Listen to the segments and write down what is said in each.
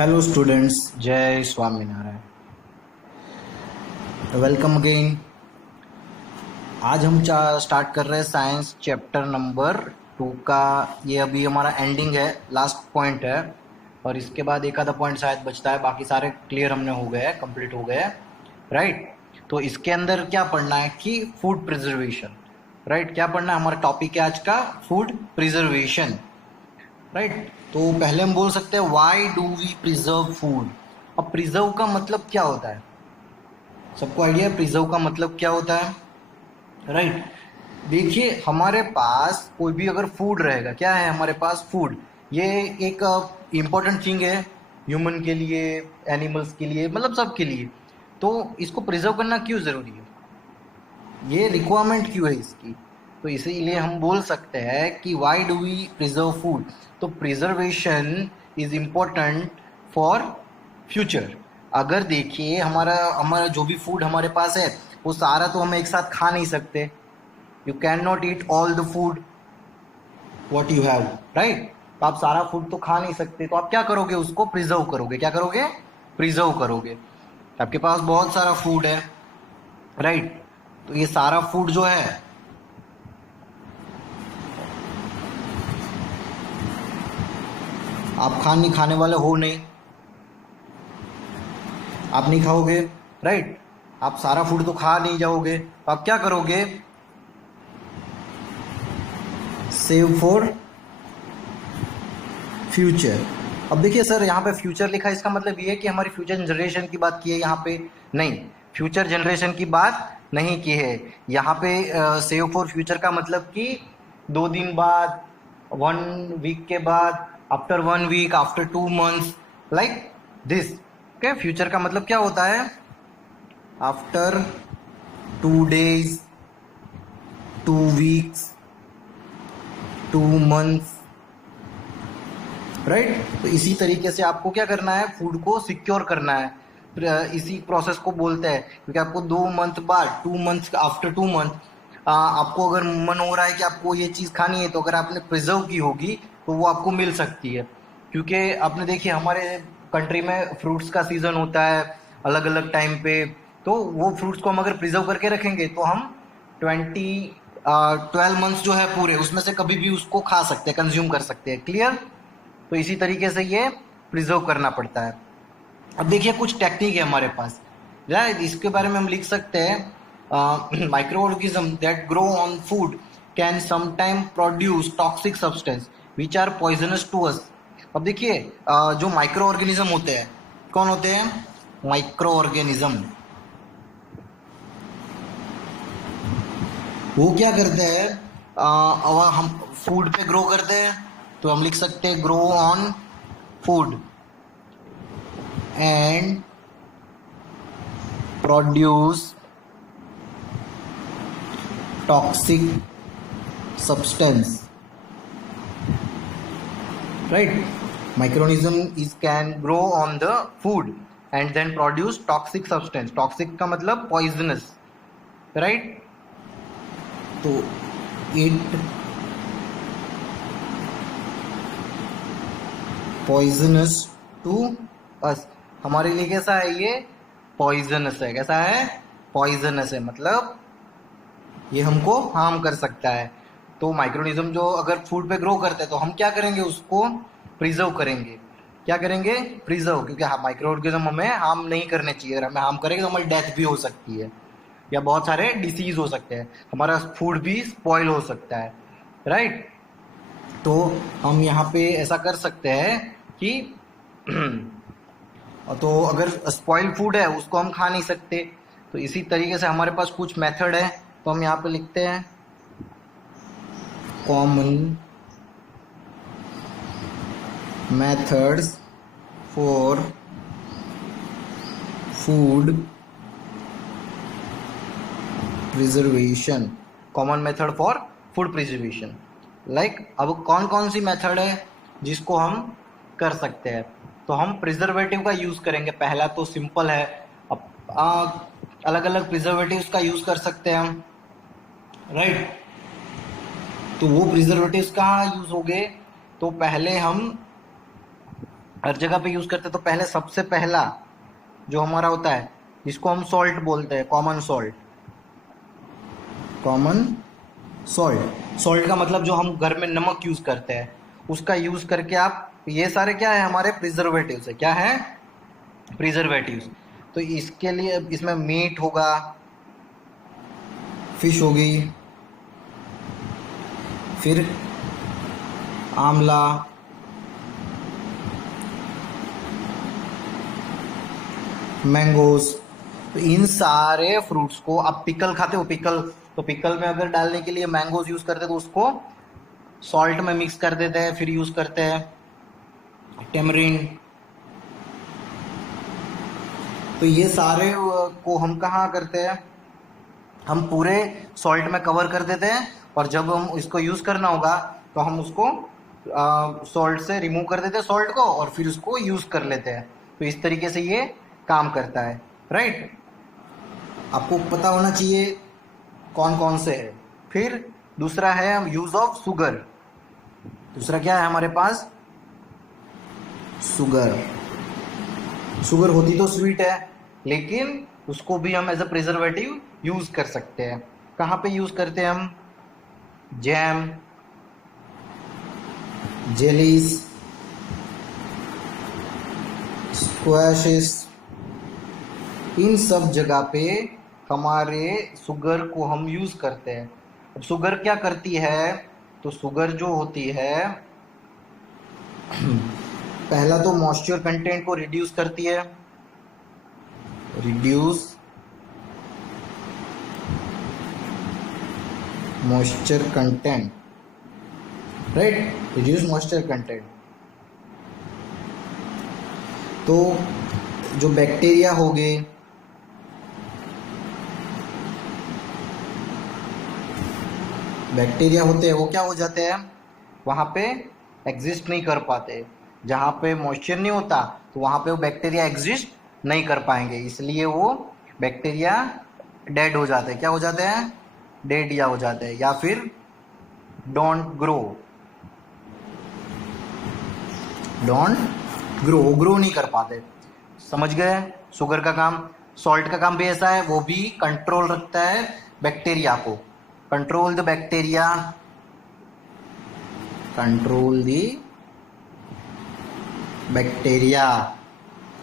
Hello students, जय Swaminarayan. Welcome again. आज हम स्टार्ट कर रहे हैं साइंस चैप्टर नंबर 2 का। ये अभी हमारा एंडिंग है, लास्ट पॉइंट है, और इसके बाद एक आधा पॉइंट शायद बचता है। बाकी सारे क्लियर हमने हो गए हैं, कंप्लीट हो गए हैं, राइट। तो इसके अंदर क्या पढ़ना है कि फूड प्रिजर्वेशन, राइट। क्या पढ़ना है? हमारा टॉपिक है आज का फूड प्रिजर्वेशन, राइट। तो पहले हम बोल सकते हैं why do we preserve food. अब प्रिजर्व का मतलब क्या होता है? सबको आइडिया है प्रिजर्व का मतलब क्या होता है, राइट। देखिए, हमारे पास कोई भी अगर फूड रहेगा, क्या है हमारे पास? फूड। ये एक इम्पोर्टेंट थिंग है ह्यूमन के लिए, एनिमल्स के लिए, मतलब सबके लिए। तो इसको प्रिजर्व करना क्यों ज़रूरी है? ये रिक्वायरमेंट क्यों है इसकी? तो इसीलिए हम बोल सकते हैं कि why do we preserve food. तो preservation is important for future. अगर देखिए, हमारा हमारा जो भी फूड हमारे पास है वो सारा तो हम एक साथ खा नहीं सकते। You can not eat all the food what you have, right. तो आप सारा फूड तो खा नहीं सकते, तो आप क्या करोगे? उसको प्रिजर्व करोगे। क्या करोगे? प्रिजर्व करोगे। आपके पास बहुत सारा फूड है, राइट। तो ये सारा फूड जो है, आप खाने वाले हो नहीं, आप नहीं खाओगे, राइट। आप सारा फूड तो खा नहीं जाओगे, तो आप क्या करोगे? Save for future. अब देखिए सर, यहाँ पे फ्यूचर लिखा है, इसका मतलब ये है कि हमारी फ्यूचर जनरेशन की बात की है यहाँ पे? नहीं, फ्यूचर जनरेशन की बात नहीं की है यहाँ पे। सेव फॉर फ्यूचर का मतलब कि 2 दिन बाद, 1 वीक के बाद, after 1 week, after 2 months, like this. Okay, future का मतलब क्या होता है? After 2 days, 2 weeks, 2 months, right. तो इसी तरीके से आपको क्या करना है? फूड को सिक्योर करना है। इसी प्रोसेस को बोलते हैं, क्योंकि आपको 2 मंथ बाद, 2 मंथ, आफ्टर 2 मंथ, आपको अगर मन हो रहा है कि आपको ये चीज़ खानी है, तो अगर आपने प्रिजर्व की होगी तो वो आपको मिल सकती है। क्योंकि आपने देखिए, हमारे कंट्री में फ्रूट्स का सीजन होता है अलग अलग टाइम पे। तो वो फ्रूट्स को हम अगर प्रिजर्व करके रखेंगे तो हम 12 मंथ्स जो है पूरे, उसमें से कभी भी उसको खा सकते हैं, कंज्यूम कर सकते हैं। क्लियर? तो इसी तरीके से ये प्रिजर्व करना पड़ता है। अब देखिए, कुछ टेक्निक है हमारे पास, राइट। इसके बारे में हम लिख सकते हैं micro organism that grow on food can sometime produce toxic substance which are poisonous to us. अब देखिए, जो माइक्रो ऑर्गेनिज्म होते हैं, कौन होते हैं? Micro organism. वो क्या करते हैं? अब हम फूड पे ग्रो करते हैं, तो हम लिख सकते हैं grow on food and produce toxic substance, right. Microorganism is can grow on the food and then produce toxic substance. Toxic का मतलब पॉइजनस, राइट। तो इट पॉइजनस टू अस। हमारे लिए कैसा है ये? पॉइजनस है। कैसा है? पॉइजनस है, मतलब ये हमको हार्म कर सकता है। तो माइक्रोनिज्म जो अगर फूड पे ग्रो करते हैं, तो हम क्या करेंगे? उसको प्रिजर्व करेंगे। क्या करेंगे? प्रिजर्व। क्योंकि माइक्रो ऑर्गेनिज्म हमें हार्म नहीं करने चाहिए। अगर हमें हार्म करेंगे तो हमारी डेथ भी हो सकती है, या बहुत सारे डिसीज हो सकते हैं, हमारा फूड भी स्पॉइल हो सकता है, राइट। तो हम यहाँ पे ऐसा कर सकते हैं कि तो अगर स्पॉइल फूड है उसको हम खा नहीं सकते। तो इसी तरीके से हमारे पास कुछ मेथड है, तो हम यहाँ पे लिखते हैं common methods for food preservation. Common method for food preservation, like अब कौन कौन सी मेथड है जिसको हम कर सकते हैं? तो हम प्रिजर्वेटिव का यूज़ करेंगे। पहला तो सिंपल है। अब अलग अलग प्रिजर्वेटिव्स का यूज़ कर सकते हैं हम, राइट। तो वो प्रिजर्वेटिव्स कहाँ यूज़ हो गए? तो पहले हम हर जगह पे यूज करते हैं। तो पहले सबसे पहला जो हमारा होता है, जिसको हम सॉल्ट बोलते हैं, common salt. Common salt, salt का मतलब जो हम घर में नमक यूज करते हैं, उसका यूज करके आप, ये सारे क्या है हमारे प्रिजर्वेटिव्स है। क्या है? प्रिजर्वेटिव्स। तो इसके लिए इसमें मीट होगा, फिश होगी, फिर आंवला, मैंगोज। तो इन सारे फ्रूट्स को आप पिकल खाते हो, पिकल, तो पिकल में अगर डालने के लिए मैंगोज यूज करते हैं तो उसको सॉल्ट में मिक्स कर देते हैं, फिर यूज करते हैं टेमरिंड। तो ये सारे को हम कहाँ करते हैं, हम पूरे सॉल्ट में कवर कर देते हैं, और जब हम इसको यूज करना होगा तो हम उसको सॉल्ट से रिमूव कर देते हैं सॉल्ट को, और फिर उसको यूज कर लेते हैं। तो इस तरीके से ये काम करता है, राइट। आपको पता होना चाहिए कौन कौन से है। फिर दूसरा है यूज ऑफ शुगर। दूसरा क्या है हमारे पास? शुगर। शुगर होती तो स्वीट है, लेकिन उसको भी हम एज अ प्रिजर्वेटिव यूज कर सकते हैं। कहाँ पे यूज करते हैं हम? जैम, जेलीज, स्क्वैशेस, इन सब जगह पे हमारे शुगर को हम यूज करते हैं। अब शुगर क्या करती है? तो शुगर जो होती है, पहला तो मॉइस्चर कंटेंट को रिड्यूस करती है, reduce moisture content, right, reduce moisture content. तो जो बैक्टीरिया हो गए, बैक्टीरिया होते हैं वो क्या हो जाते हैं, वहाँ पे एग्जिस्ट नहीं कर पाते। जहाँ पे मॉइस्चर नहीं होता तो वहाँ पे वो बैक्टीरिया एग्जिस्ट नहीं कर पाएंगे, इसलिए वो बैक्टीरिया डेड हो जाते हैं। क्या हो जाते हैं? डेड या हो जाते हैं, या फिर डोंट ग्रो, डोंट ग्रो, वो ग्रो नहीं कर पाते। समझ गए? शुगर का काम। सॉल्ट का काम भी ऐसा है, वो भी कंट्रोल रखता है बैक्टीरिया को। Control the bacteria, control the bacteria,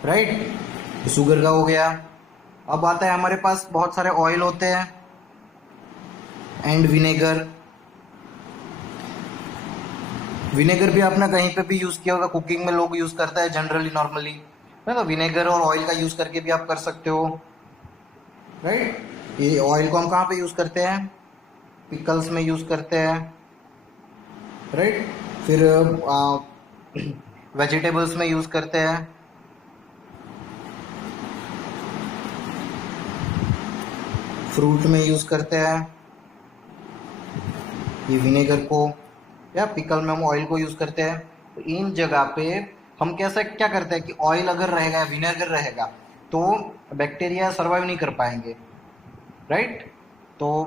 right. Sugar का हो गया। अब आता है हमारे पास बहुत सारे ऑयल होते हैं एंड विनेगर। विनेगर भी आपने कहीं पे भी यूज किया होगा, कुकिंग में लोग यूज करता है जनरली, नॉर्मली, है ना। विनेगर और ऑयल का यूज करके भी आप कर सकते हो, राइट। ये ऑयल को हम कहाँ पे यूज करते हैं? पिकल्स में यूज करते हैं, राइट। फिर वेजिटेबल्स में यूज करते हैं, फ्रूट में यूज करते हैं ये विनेगर को, या पिकल में हम ऑयल को यूज करते हैं। तो इन जगह पे हम कैसे क्या करते हैं कि ऑयल अगर रहेगा या विनेगर रहेगा तो बैक्टीरिया सर्वाइव नहीं कर पाएंगे, राइट। तो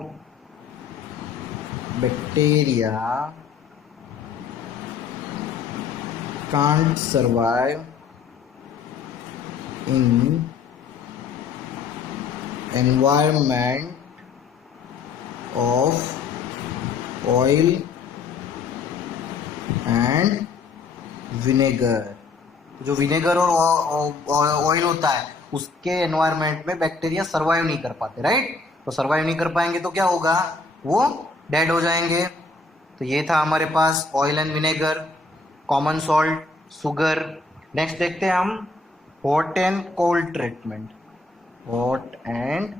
bacteria can't survive in environment of oil and vinegar. जो विनेगर और ऑयल होता है उसके एनवायरमेंट में बैक्टीरिया सर्वाइव नहीं कर पाते, राइट। तो सर्वाइव नहीं कर पाएंगे तो क्या होगा? वो डेड हो जाएंगे। तो ये था हमारे पास oil and vinegar, common salt, sugar. Next देखते हैं हम hot and cold treatment. Hot and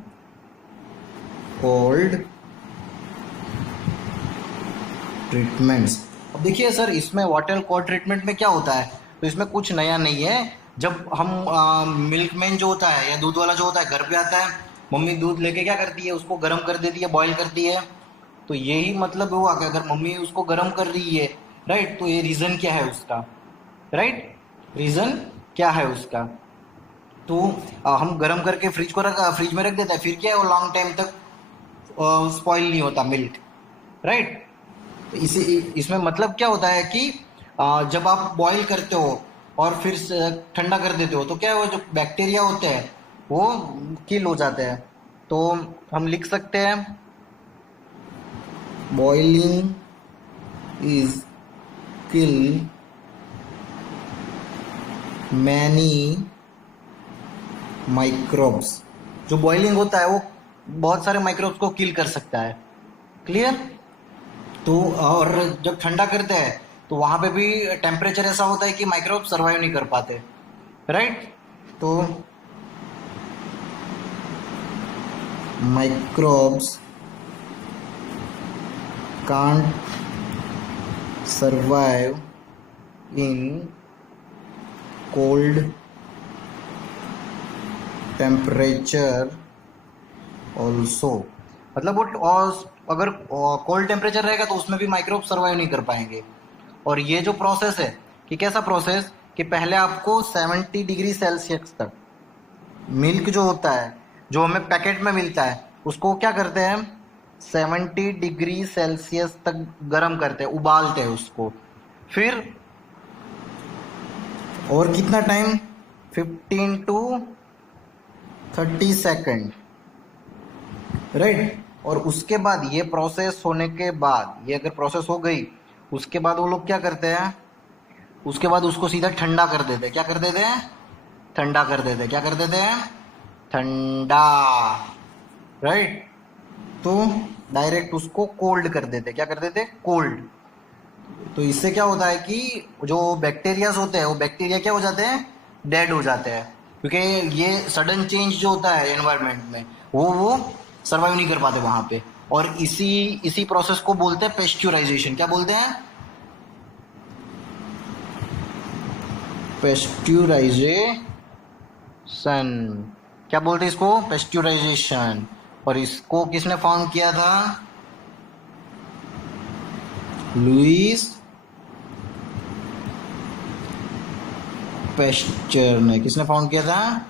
cold treatments. अब देखिए सर, इसमें हॉट एंड कोल्ड ट्रीटमेंट में क्या होता है? तो इसमें कुछ नया नहीं है। जब हम मिल्कमैन जो होता है या दूध वाला जो होता है घर पे आता है, मम्मी दूध लेके क्या करती है, उसको गर्म कर देती है, बॉईल करती है। तो यही मतलब हुआ कि अगर मम्मी उसको गर्म कर रही है, राइट, तो ये रीज़न क्या है उसका, राइट, रीज़न क्या है उसका? तो हम गर्म करके फ्रिज में रख देते हैं, फिर क्या है वो लॉन्ग टाइम तक स्पॉइल नहीं होता मिल्क, राइट। इसी इसमें मतलब क्या होता है कि जब आप बॉईल करते हो और फिर ठंडा कर देते हो तो क्या है, वो जो बैक्टीरिया होते हैं वो किल हो जाते हैं। तो हम लिख सकते हैं boiling is kill many microbes. जो बॉइलिंग होता है वो बहुत सारे माइक्रोब्स को किल कर सकता है। क्लियर? तो और जब ठंडा करते हैं तो वहां पे भी टेम्परेचर ऐसा होता है कि माइक्रोब सरवाइव नहीं कर पाते, राइट? तो microbes can't survive in cold temperature also। मतलब वो अगर कोल्ड टेम्परेचर रहेगा तो उसमें भी माइक्रोब सर्वाइव नहीं कर पाएंगे। और ये जो प्रोसेस है कि कैसा प्रोसेस, कि पहले आपको 70 डिग्री सेल्सियस तक मिल्क जो होता है, जो हमें पैकेट में मिलता है, उसको क्या करते हैं 70 डिग्री सेल्सियस तक गर्म करते हैं, उबालते हैं उसको। फिर और कितना टाइम, 15 टू 30 सेकेंड, राइट? और उसके बाद ये प्रोसेस होने के बाद, ये अगर प्रोसेस हो गई, उसके बाद वो लोग क्या करते हैं, उसके बाद उसको सीधा ठंडा कर देते हैं। क्या कर देते हैं? ठंडा कर देते हैं। क्या कर देते हैं? ठंडा, राइट? तो डायरेक्ट उसको कोल्ड कर देते। क्या कर देते? कोल्ड। तो इससे क्या होता है कि जो बैक्टीरियाज होते हैं वो बैक्टीरिया क्या हो जाते हैं, डेड हो जाते हैं। क्योंकि ये सडन चेंज जो होता है एनवायरनमेंट में वो सर्वाइव नहीं कर पाते वहां पे। और इसी इसी प्रोसेस को बोलते हैं पेस्चुराइजेशन। क्या बोलते हैं? पेस्चुराइजेशन। क्या बोलते हैं इसको? पेस्चुराइजेशन। और इसको किसने फाउंड किया था? लुईस पेस्चर ने। किसने फाउंड किया था?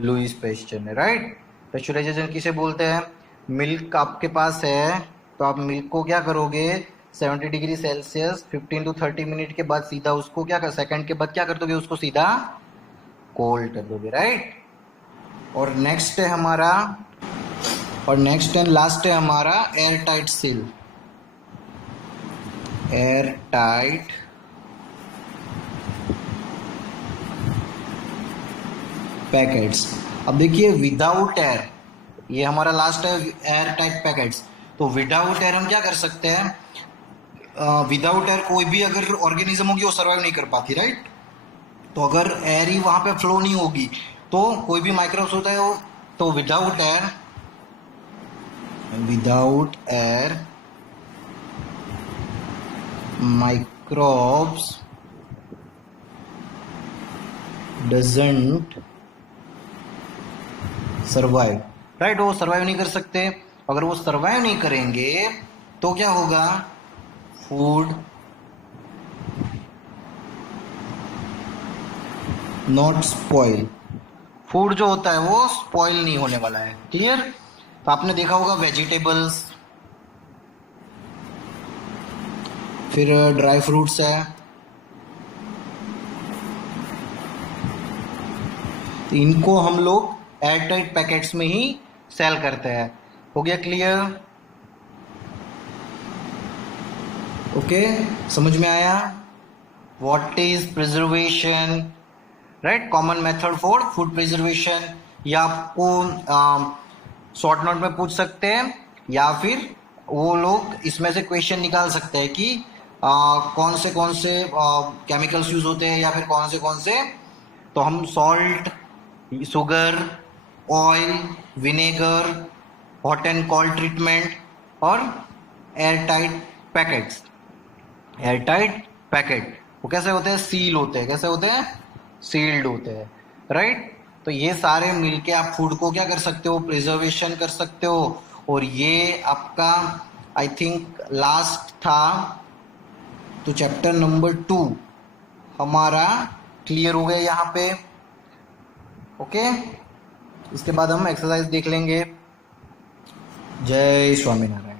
लुईस पेस्चर ने, राइट? पेस्चुराइजेशन किसे बोलते हैं? मिल्क आपके पास है तो आप मिल्क को क्या करोगे, 70 डिग्री सेल्सियस 15 टू 30 मिनट के बाद सीधा उसको क्या कर, सेकंड के बाद क्या कर दोगे, उसको सीधा कोल्ड कर दोगे, राइट? और नेक्स्ट है हमारा, और नेक्स्ट एंड लास्ट है हमारा air tight seal. Air tight packets. अब देखिए विदाउट एयर, ये हमारा लास्ट है एयर टाइट पैकेट्स। तो विदाउट एयर हम क्या कर सकते हैं, विदाउट एयर कोई भी अगर ऑर्गेनिज्म होगी वो सर्वाइव नहीं कर पाती, राइट? तो अगर एयर ही वहां पे फ्लो नहीं होगी तो कोई भी माइक्रोब्स होता है वो, तो without air, without air microbes doesn't survive, right? वो सर्वाइव नहीं कर सकते। अगर वो सर्वाइव नहीं करेंगे तो क्या होगा, फूड नॉट स्पॉइल। फूड जो होता है वो स्पॉइल नहीं होने वाला है। क्लियर? तो आपने देखा होगा वेजिटेबल्स, फिर ड्राई फ्रूट्स है, तो इनको हम लोग एयर टाइट पैकेट्स में ही सेल करते हैं। हो गया क्लियर? ओके, समझ में आया? What is preservation, right? Common method for food preservation. या आपको शॉर्ट नोट में पूछ सकते हैं, या फिर वो लोग इसमें से क्वेश्चन निकाल सकते हैं कि कौन से केमिकल्स यूज होते हैं, या फिर कौन से। तो हम salt, sugar, oil, vinegar, hot and cold treatment, और air tight packets. Air tight packet वो कैसे होते हैं, सील होते हैं। कैसे होते हैं? सील्ड होते हैं, राइट? तो ये सारे मिलके आप फूड को क्या कर सकते हो, प्रिजर्वेशन कर सकते हो। और ये आपका आई थिंक लास्ट था। तो चैप्टर नंबर 2 हमारा क्लियर हो गया यहाँ पे। ओके, इसके बाद हम एक्सरसाइज देख लेंगे। जय स्वामीनारायण।